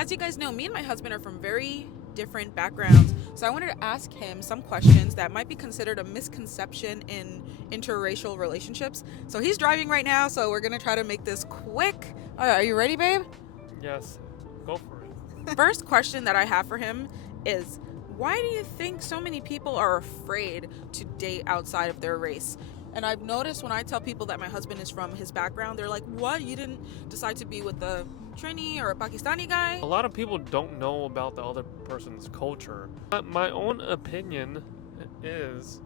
As you guys know, me and my husband are from very different backgrounds. So I wanted to ask him some questions that might be considered a misconception in interracial relationships. So he's driving right now, so we're going to try to make this quick. All right, are you ready, babe? Yes, go for it. First question that I have for him is, why do you think so many people are afraid to date outside of their race? And I've noticed when I tell people that my husband is from his background, they're like, what? You didn't decide to be with a Trini or a Pakistani guy? A lot of people don't know about the other person's culture. My own opinion is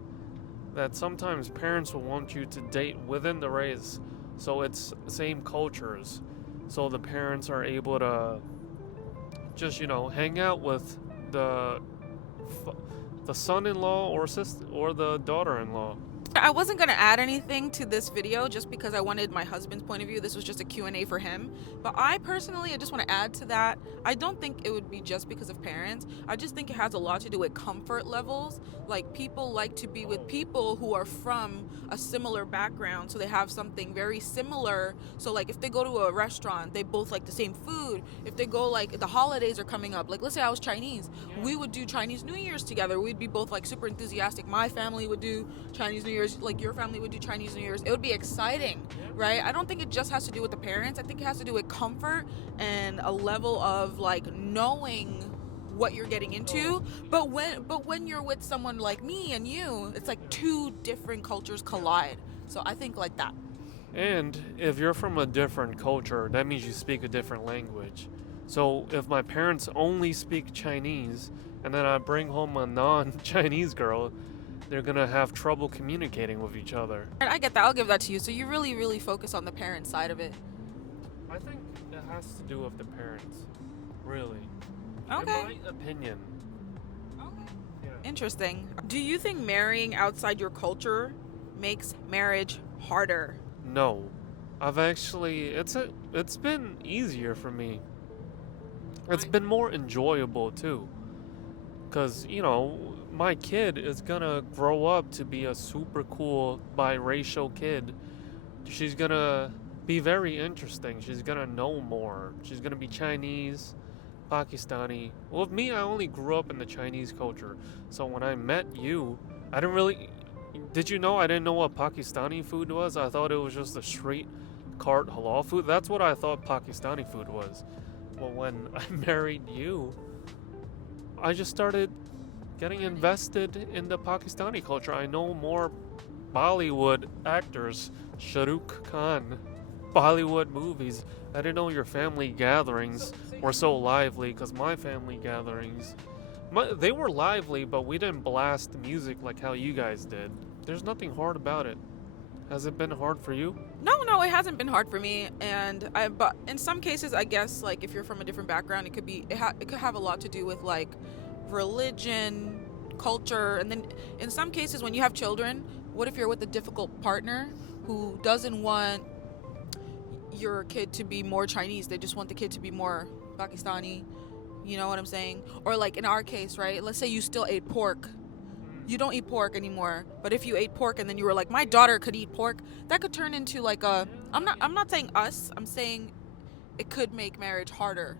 that sometimes parents will want you to date within the race, so it's same cultures. So the parents are able to just, hang out with the son-in-law or sister or the daughter-in-law. I wasn't going to add anything to this video just because I wanted my husband's point of view. This was just a Q&A for him. But I just want to add to that. I don't think it would be just because of parents. I just think it has a lot to do with comfort levels. Like, people like to be with people who are from a similar background, so they have something very similar. So like if they go to a restaurant, they both like the same food. If they go, like, the holidays are coming up, like let's say I was Chinese, we would do Chinese New Year's together. We'd be both like super enthusiastic. My family would do Chinese New Year's, like your family would do Chinese New Year's. It would be exciting, right? I don't think it just has to do with the parents. I think it has to do with comfort and a level of like knowing what you're getting into. But when you're with someone like me and you, it's like two different cultures collide. So I think like that. And if you're from a different culture, that means you speak a different language. So if my parents only speak Chinese and then I bring home a non-Chinese girl, they're gonna have trouble communicating with each other. And I get that. I'll give that to you. So you really, really focus on the parent side of it. I think it has to do with the parents, really. Okay. In my opinion. Okay. Yeah. Interesting. Do you think marrying outside your culture makes marriage harder? No. I've actually it's been easier for me. It's been more enjoyable too. Cause, my kid is gonna grow up to be a super cool biracial kid. She's gonna be very interesting. She's gonna know more. She's gonna be Chinese, Pakistani. Well, with me, I only grew up in the Chinese culture. So when I met you, I didn't really. Did you know I didn't know what Pakistani food was? I thought it was just a street cart halal food. That's what I thought Pakistani food was. Well, when I married you, I just started getting invested in the Pakistani culture. I know more Bollywood actors, Shah Rukh Khan, Bollywood movies. I didn't know your family gatherings were so lively, because my family gatherings, they were lively, but we didn't blast music like how you guys did. There's nothing hard about it. Has it been hard for you? No, it hasn't been hard for me. But in some cases, I guess, like if you're from a different background, it could have a lot to do with like religion, culture, and then in some cases when you have children, what if you're with a difficult partner who doesn't want your kid to be more Chinese? They just want the kid to be more Pakistani. You know what I'm saying? Or like in our case, right? Let's say you still ate pork. You don't eat pork anymore, but if you ate pork and then you were like, my daughter could eat pork, that could turn into like I'm not saying us, I'm saying it could make marriage harder.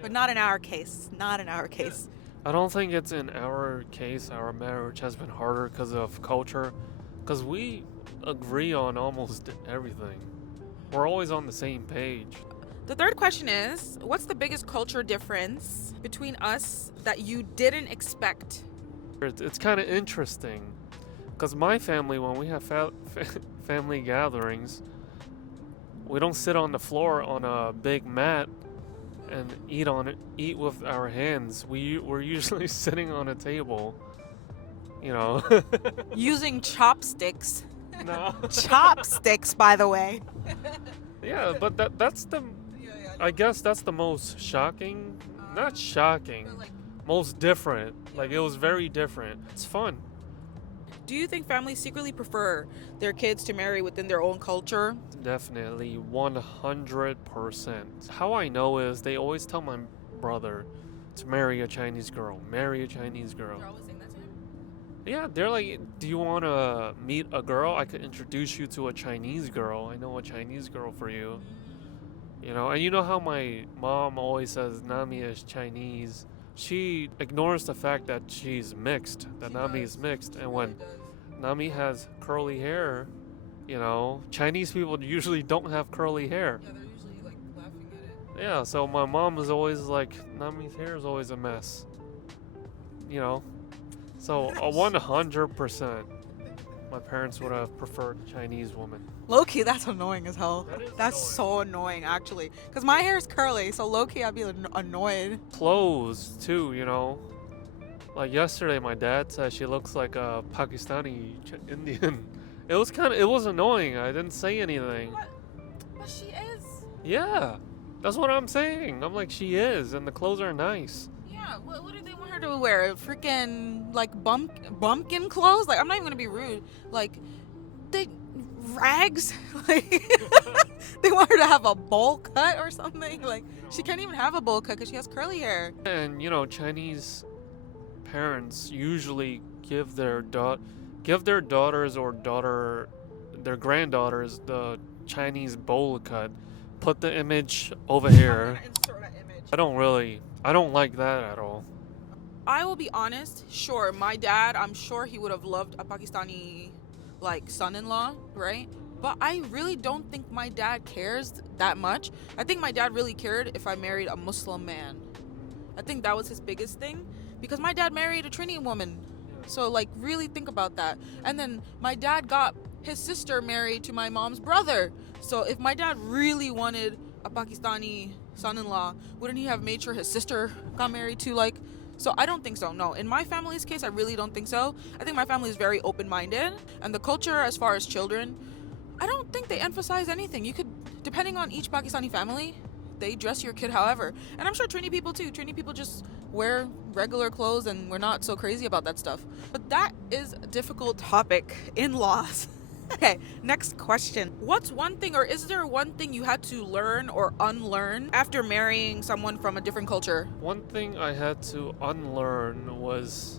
But not in our case. Not in our case. I don't think it's in our case. Our marriage has been harder because of culture, because we agree on almost everything. We're always on the same page. The third question is, what's the biggest culture difference between us that you didn't expect? It's kind of interesting, because my family, when we have family gatherings, we don't sit on the floor on a big mat and eat with our hands. We're usually sitting on a table, Using chopsticks. No. Chopsticks, by the way. Yeah, but that's the, I guess that's the most shocking, not shocking, most different. Like, it was very different. It's fun. Do you think families secretly prefer their kids to marry within their own culture? Definitely, 100%. How I know is they always tell my brother to marry a Chinese girl. Marry a Chinese girl. They're always saying that to him? Yeah, they're like, do you want to meet a girl? I could introduce you to a Chinese girl. I know a Chinese girl for you. You know, and you know how my mom always says Nami is Chinese. She ignores the fact that she's mixed, that She Nami does. is mixed, She and really when does. Nami has curly hair, you know, Chinese people usually don't have curly hair. Yeah, they're usually like laughing at it. Yeah, so my mom is always like, Nami's hair is always a mess. You know? So, 100%, my parents would have preferred a Chinese woman. Low-key, that's annoying as hell. That is That's annoying. so annoying, actually. Because my hair is curly, so low-key, I'd be annoyed. Clothes, too, you know? Like yesterday, my dad said she looks like a Pakistani Indian. It was annoying. I didn't say anything. But she is. Yeah, that's what I'm saying. I'm like, she is, and the clothes are nice. Yeah, what do they want her to wear? Freaking, like, bumpkin clothes? Like, I'm not even gonna be rude. Like, they rags? Like, they want her to have a bowl cut or something? Like, she can't even have a bowl cut because she has curly hair. And you know, Chinese parents usually give their daughters or their granddaughters the Chinese bowl cut. Put the image over here. Insert that image. I don't like that at all. I will be honest, sure, my dad, I'm sure he would have loved a Pakistani, like, son-in-law, right? But I really don't think my dad cares that much. I think my dad really cared if I married a Muslim man. I think that was his biggest thing, because my dad married a Trini woman. So, like, really think about that. And then my dad got his sister married to my mom's brother. So if my dad really wanted a Pakistani son-in-law, wouldn't he have made sure his sister got married to, like... So I don't think so, no. In my family's case, I really don't think so. I think my family is very open-minded. And the culture as far as children, I don't think they emphasize anything. You could, depending on each Pakistani family, they dress your kid however. And I'm sure Trini people too. Trini people just wear regular clothes and we're not so crazy about that stuff. But that is a difficult topic, in-laws. Okay, next question. What's one thing, or is there one thing you had to learn or unlearn after marrying someone from a different culture? One thing I had to unlearn was,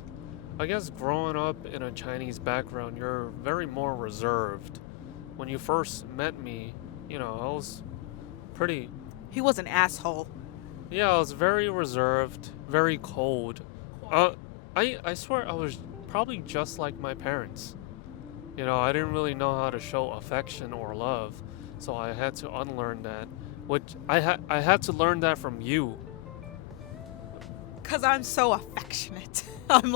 I guess, growing up in a Chinese background, you're very more reserved. When you first met me, you know, I was pretty. He was an asshole. Yeah, I was very reserved, very cold. I swear I was probably just like my parents. You know, I didn't really know how to show affection or love, so I had to unlearn that. Which I had to learn that from you. Cause I'm so affectionate. I was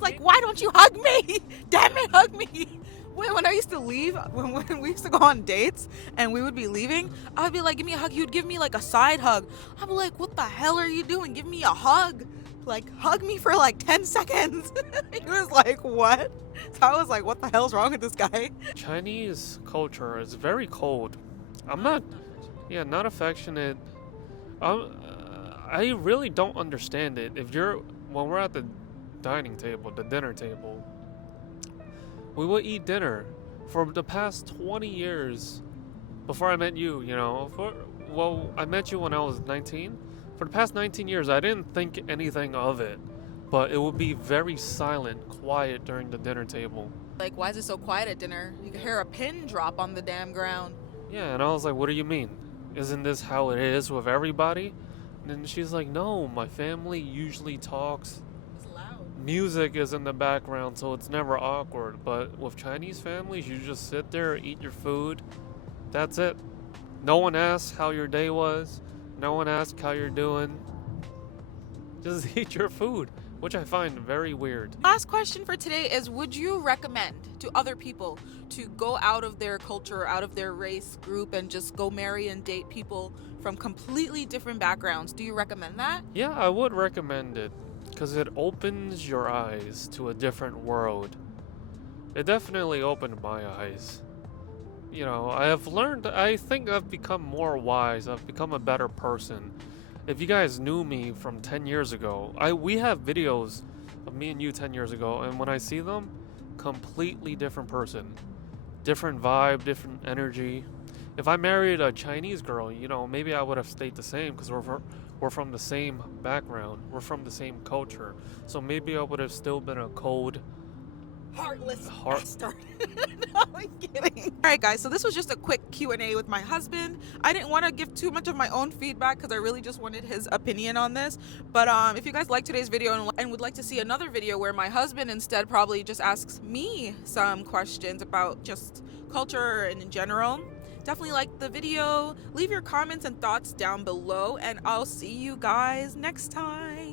like, why don't you hug me? Damn it, hug me. When I used to leave, when we used to go on dates and we would be leaving, I would be like, give me a hug. He would give me like a side hug. I'd be like, what the hell are you doing? Give me a hug. Like, hug me for like 10 seconds. He was like, what? So I was like, what the hell's wrong with this guy? Chinese culture is very cold. I'm not, yeah, not affectionate. I really don't understand it. When we're at the dining table, the dinner table, we would eat dinner for the past 20 years before I met you, you know. I met you when I was 19. For the past 19 years, I didn't think anything of it, but it would be very silent, quiet during the dinner table. Like, why is it so quiet at dinner? You can hear a pin drop on the damn ground. Yeah, and I was like, what do you mean? Isn't this how it is with everybody? And then she's like, no, my family usually talks. It's loud. Music is in the background, so it's never awkward. But with Chinese families, you just sit there, eat your food. That's it. No one asks how your day was. No one asks how you're doing. Just eat your food, which I find very weird. Last question for today is, would you recommend to other people to go out of their culture, out of their race group, and just go marry and date people from completely different backgrounds? Do you recommend that? Yeah, I would recommend it because it opens your eyes to a different world. It definitely opened my eyes. You know, I think I've become more wise. I've become a better person. If you guys knew me from 10 years ago, we have videos of me and you 10 years ago, and when I see them, completely different person. Different vibe, different energy. If I married a Chinese girl, you know, maybe I would have stayed the same because we're from the same background. We're from the same culture. So maybe I would have still been a cold, heartless Heart. bastard. No, I'm kidding. All right, guys. So this was just a quick Q&A with my husband. I didn't want to give too much of my own feedback because I really just wanted his opinion on this. But if you guys like today's video and would like to see another video where my husband instead probably just asks me some questions about just culture and in general, definitely like the video. Leave your comments and thoughts down below, and I'll see you guys next time.